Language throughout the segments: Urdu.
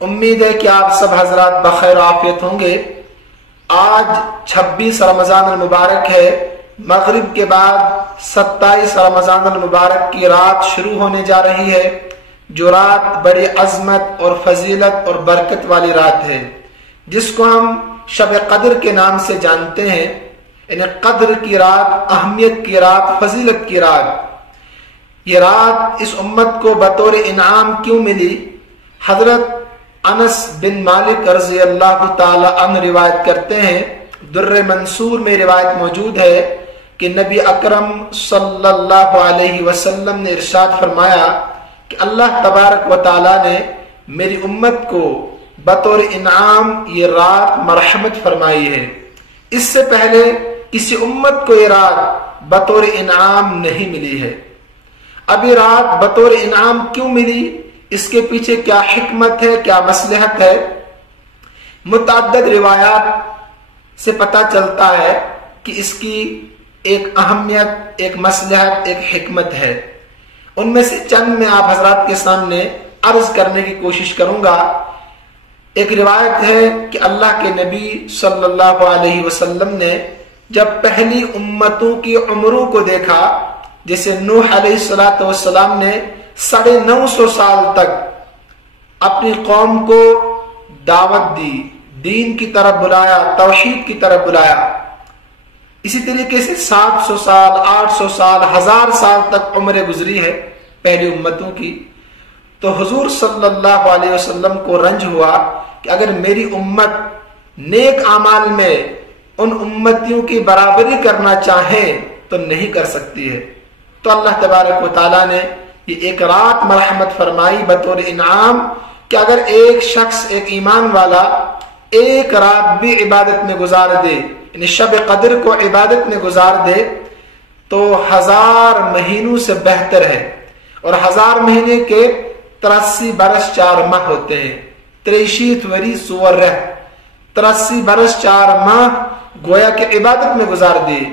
امید ہے کہ آپ سب حضرات بخیر عافیت ہوں گے۔ آج 26 رمضان المبارک ہے۔ مغرب کے بعد 27 رمضان المبارک کی رات شروع ہونے جا رہی ہے، جو رات بڑی عظمت اور فضیلت اور برکت والی رات ہے، جس کو ہم شب قدر کے نام سے جانتے ہیں، یعنی قدر کی رات، اہمیت کی رات، فضیلت کی رات۔ یہ رات اس امت کو بطور انعام کیوں ملی؟ حضرت انس بن مالک رضی اللہ تعالی عنہ روایت کرتے ہیں، در منصور میں روایت موجود ہے کہ نبی اکرم صلی اللہ علیہ وسلم نے ارشاد فرمایا کہ اللہ تبارک و تعالی نے میری امت کو بطور انعام یہ رات مرحمت فرمائی ہے۔ اس سے پہلے کسی امت کو یہ رات بطور انعام نہیں ملی ہے۔ اب یہ رات بطور انعام کیوں ملی؟ اس کے پیچھے کیا حکمت ہے، کیا مصلحت ہے؟ متعدد روایات سے پتہ چلتا ہے کہ اس کی ایک اہمیت، ایک مصلحت، ایک حکمت ہے۔ ان میں سے چند میں آپ حضرات کے سامنے عرض کرنے کی کوشش کروں گا۔ ایک روایت ہے کہ اللہ کے نبی صلی اللہ علیہ وسلم نے جب پہلی امتوں کی عمروں کو دیکھا، جیسے نوح علیہ السلام نے 950 سال تک اپنی قوم کو دعوت دی، دین کی طرف بلایا، توحید کی طرف بلایا، اسی طریقے سے 700 سال، 800 سال، 1000 سال تک عمریں گزری ہے پہلی امتوں کی۔ تو حضور صلی اللہ علیہ وسلم کو رنج ہوا کہ اگر میری امت نیک اعمال میں ان امتیوں کی برابری کرنا چاہے تو نہیں کر سکتی ہے۔ تو اللہ تبارک و تعالیٰ نے یہ ایک رات مرحمت فرمائی بطور انعام کہ اگر ایک شخص، ایک ایمان والا ایک رات بھی عبادت میں گزار دے، یعنی شب قدر کو عبادت میں گزار دے، تو 1000 مہینوں سے بہتر ہے۔ اور 1000 مہینے کے 83 برس 4 ماہ ہوتے ہیں۔ 63 وری سور رہ 83 برس 4 ماہ گویا کہ عبادت میں گزار دی۔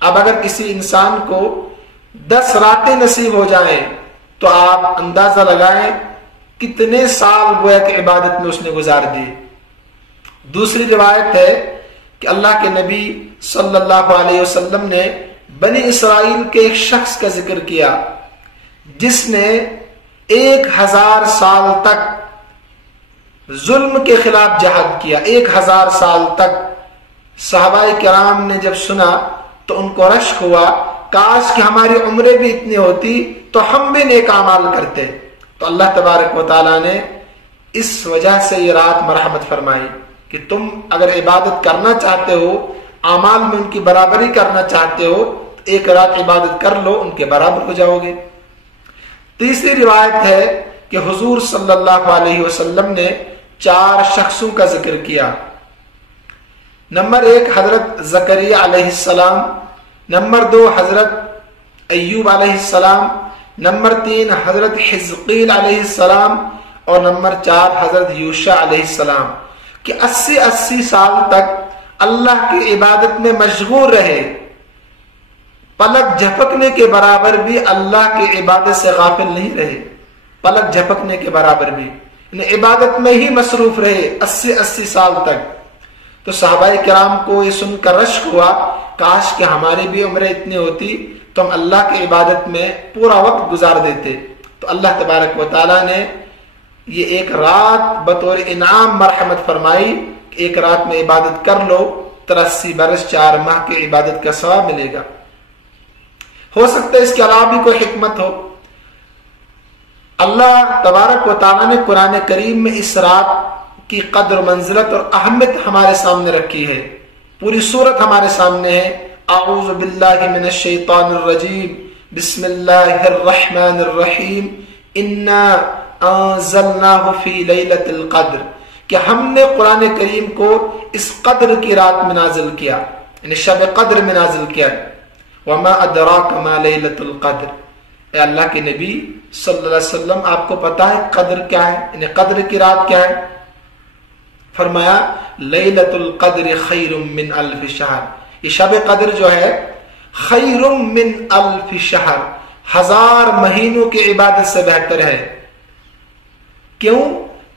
اب اگر کسی انسان کو 10 راتیں نصیب ہو جائیں تو آپ اندازہ لگائیں کتنے سال گویا کہ عبادت میں اس نے گزار دی۔ دوسری روایت ہے کہ اللہ کے نبی صلی اللہ علیہ وسلم نے بنی اسرائیل کے ایک شخص کا ذکر کیا جس نے 1000 سال تک ظلم کے خلاف جہاد کیا۔ 1000 سال تک صحابہ کرام نے جب سنا تو ان کو رشک ہوا، کاش کہ ہماری عمریں بھی اتنی ہوتی تو ہم بھی نیک اعمال کرتے۔ تو اللہ تبارک و تعالیٰ نے اس وجہ سے یہ رات مرحمت فرمائی کہ تم اگر عبادت کرنا چاہتے ہو، اعمال میں ان کی برابری کرنا چاہتے ہو، تو ایک رات عبادت کر لو، ان کے برابر ہو جاؤ گے۔ تیسری روایت ہے کہ حضور صلی اللہ علیہ وسلم نے 4 شخصوں کا ذکر کیا۔ نمبر 1 حضرت زکریا علیہ السلام، نمبر 2 حضرت ایوب علیہ السلام، نمبر 3 حضرت حزقیل علیہ السلام، اور نمبر 4 حضرت یوشع علیہ السلام، کہ 80 سال تک اللہ کی عبادت میں مشغول رہے، پلک جھپکنے کے برابر بھی اللہ کی عبادت سے غافل نہیں رہے، پلک جھپکنے کے برابر بھی یعنی عبادت میں ہی مصروف رہے 80 سال تک۔ تو صحابہ کرام کو یہ سن کر رشک ہوا، کاش کہ ہماری بھی عمریں اتنی ہوتی تو ہم اللہ کی عبادت میں پورا وقت گزار دیتے۔ تو اللہ تبارک و تعالیٰ نے یہ ایک رات بطور انعام مرحمت فرمائی کہ ایک رات میں عبادت کر لو، 83 برس 4 ماہ کی عبادت کا ثواب ملے گا۔ ہو سکتا ہے اس کے علاوہ بھی کوئی حکمت ہو۔ اللہ تبارک و تعالیٰ نے قرآن کریم میں اس رات کی قدر و منزلت اور اہمیت ہمارے سامنے رکھی ہے۔ پوری سورت ہمارے سامنے ہے۔ اعوذ باللہ من الشیطان الرجیم، بسم اللہ الرحمن الرحیم، انا انزلناہ فی لیلۃ القدر، کہ ہم نے قرآن کریم کو اس قدر کی رات میں نازل کیا، یعنی شب قدر میں نازل کیا۔ وما ادراک ما لیلۃ القدر، اے اللہ کے نبی صلی اللہ علیہ وسلم آپ کو پتا ہے قدر کیا ہے، یعنی قدر کی رات کیا ہے؟ فرمایا لیلۃ القدر خیر من الف شہر، یہ شب قدر جو ہے خیر من الف شہر، 1000 مہینوں کی عبادت سے بہتر ہے۔ کیوں؟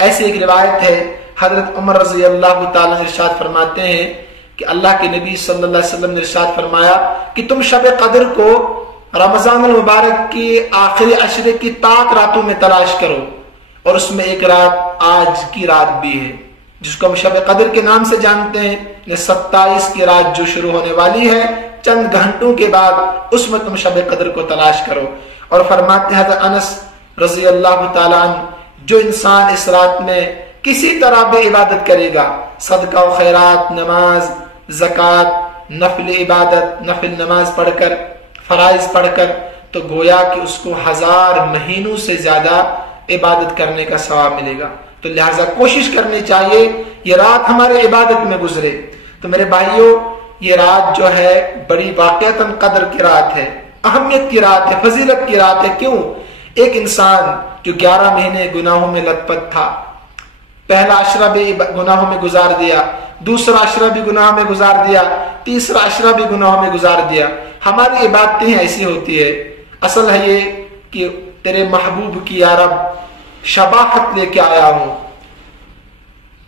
ایسی ایک روایت ہے، حضرت عمر رضی اللہ تعالیٰ ارشاد فرماتے ہیں کہ اللہ کے نبی صلی اللہ علیہ وسلم نے ارشاد فرمایا کہ تم شب قدر کو رمضان المبارک کی آخری عشرے کی طاق راتوں میں تلاش کرو، اور اس میں ایک رات آج کی رات بھی ہے جس کو ہم شب قدر کے نام سے جانتے ہیں، 27 کی رات جو شروع ہونے والی ہے چند گھنٹوں کے بعد، اس میں تم شب قدر کو تلاش کرو۔ اور فرماتے ہیں حضرت انس رضی اللہ تعالیٰ عنہ، جو انسان اس رات میں کسی طرح بھی عبادت کرے گا، صدقہ و خیرات، نماز، زکوٰۃ، نفل عبادت، نفل نماز پڑھ کر، فرائض پڑھ کر، تو گویا کہ اس کو 1000 مہینوں سے زیادہ عبادت کرنے کا ثواب ملے گا۔ تو لہٰذا کوشش کرنی چاہیے یہ رات ہمارے عبادت میں گزرے۔ تو میرے بھائیوں، یہ رات جو ہے بڑی واقعتاً قدر کی رات ہے، اہمیت کی رات ہے، فضیلت کی رات ہے۔ کیوں؟ ایک انسان جو 11 مہینے گناہوں میں لت پت تھا، پہلا عشرہ بھی گناہوں میں گزار دیا، دوسرا عشرہ بھی گناہوں میں گزار دیا، تیسرا عشرہ بھی گناہوں میں گزار دیا۔ ہماری عبادتیں ایسی ہوتی ہے، اصل ہے یہ کہ تیرے محبوب کی یا رب شباہت لے کے آیا ہوں،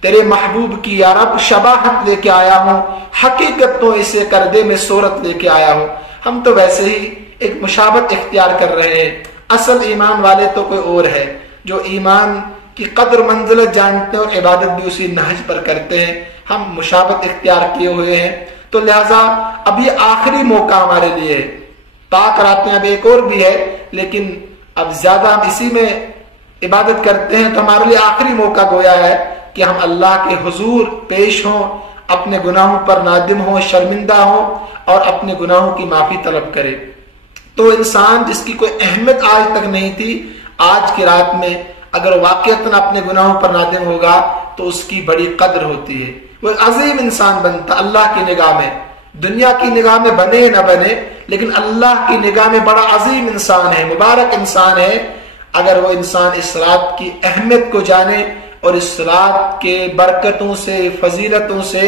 تیرے محبوب کی یا رب شباہت لے کے آیا ہوں، حقیقت تو اسے کر دے میں صورت لے کے آیا ہوں۔ ہم تو ویسے ہی ایک مشابہت اختیار کر رہے ہیں، اصل ایمان والے تو کوئی اور ہے، جو ایمان کی قدر منزلت جانتے ہیں اور عبادت بھی اسی نہج پر کرتے ہیں۔ ہم مشابہت اختیار کیے ہوئے ہیں، تو لہٰذا اب یہ آخری موقع ہمارے لیے ہے۔ طاق راتیں اب ایک اور بھی ہے، لیکن اب زیادہ ہم اسی میں عبادت کرتے ہیں، تو ہمارے لیے آخری موقع گویا ہے کہ ہم اللہ کے حضور پیش ہوں، اپنے گناہوں پر نادم ہوں، شرمندہ ہوں اور اپنے گناہوں کی معافی طلب کرے۔ تو انسان جس کی کوئی اہمیت آج تک نہیں تھی، آج کی رات میں اگر واقعتاً اپنے گناہوں پر نادم ہوگا تو اس کی بڑی قدر ہوتی ہے، وہ عظیم انسان بنتا اللہ کی نگاہ میں۔ دنیا کی نگاہ میں بنے نہ بنے، لیکن اللہ کی نگاہ میں بڑا عظیم انسان ہے، مبارک انسان ہے، اگر وہ انسان اس رات کی اہمیت کو جانے اور اس رات کے برکتوں سے، فضیلتوں سے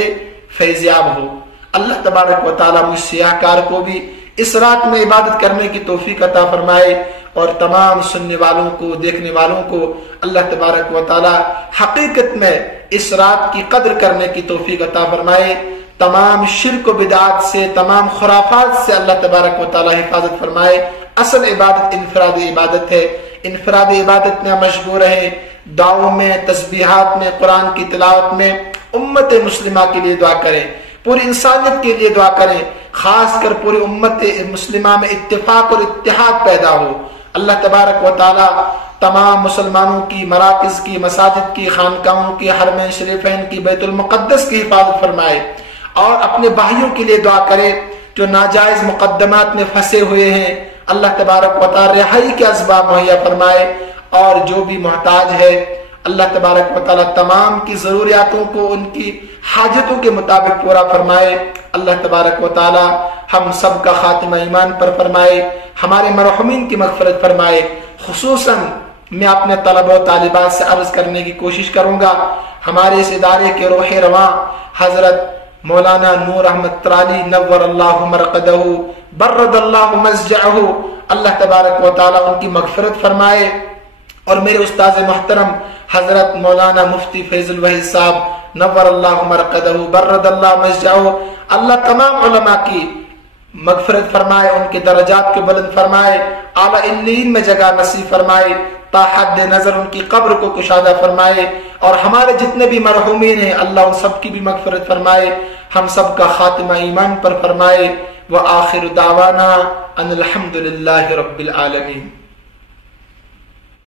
فیضیاب ہو۔ اللہ تبارک و تعالیٰ مجھ سیاہ کار کو بھی اس رات میں عبادت کرنے کی توفیق عطا فرمائے، اور تمام سننے والوں کو، دیکھنے والوں کو اللہ تبارک و تعالیٰ حقیقت میں اس رات کی قدر کرنے کی توفیق عطا فرمائے۔ تمام شرک و بدعات سے، تمام خرافات سے اللہ تبارک و تعالیٰ حفاظت فرمائے۔ اصل عبادت انفرادی عبادت ہے، انفرادی عبادت میں مشغول رہیں، دعاؤں میں، تسبیحات میں، قرآن کی تلاوت میں امت مسلمہ کے لیے دعا کریں، پوری انسانیت کے لیے دعا کریں، خاص کر پوری امت مسلمہ میں اتفاق اور اتحاد پیدا ہو۔ اللہ تبارک و تعالیٰ تمام مسلمانوں کی مراکز کی، مساجد کی، خانقاہوں کی، حرمین شریفین کی، بیت المقدس کی حفاظت فرمائے، اور اپنے بھائیوں کے لیے دعا کرے جو ناجائز مقدمات میں پھنسے ہوئے ہیں، اللہ تبارک و تعالیٰ رہائی کے اسباب مہیا فرمائے، اور جو بھی محتاج ہے اللہ تبارک و تعالیٰ تمام کی ضروریاتوں کو ان کی حاجتوں کے مطابق پورا فرمائے۔ اللہ تبارک و تعالیٰ ہم سب کا خاتمہ ایمان پر فرمائے، ہمارے مرحومین کی مغفرت فرمائے۔ خصوصاً میں اپنے طلبہ و طالبات سے عرض کرنے کی کوشش کروں گا، ہمارے اس ادارے کے روح رواں حضرت مولانا نور احمد ترالی نور اللہ مرقدہ برد اللہ مضجعہ، اللہ تبارک و تعالیٰ ان کی مغفرت فرمائے، اور میرے استاذ محترم حضرت مولانا مفتی فیض الوحید صاحب نور اللہ مرقدہ برد اللہ مضجعہ، اللہ تمام علماء کی مغفرت فرمائے، ان کے درجات کو بلند فرمائے، اعلیٰ علین میں جگہ نصیب فرمائے، تا حد نظر ان کی قبر کو کشادہ فرمائے، اور ہمارے جتنے بھی مرحومین ہیں اللہ ان سب کی بھی مغفرت فرمائے، ہم سب کا خاتمہ ایمان پر فرمائے۔ وآخر دعوانا ان الحمد للہ رب العالمین۔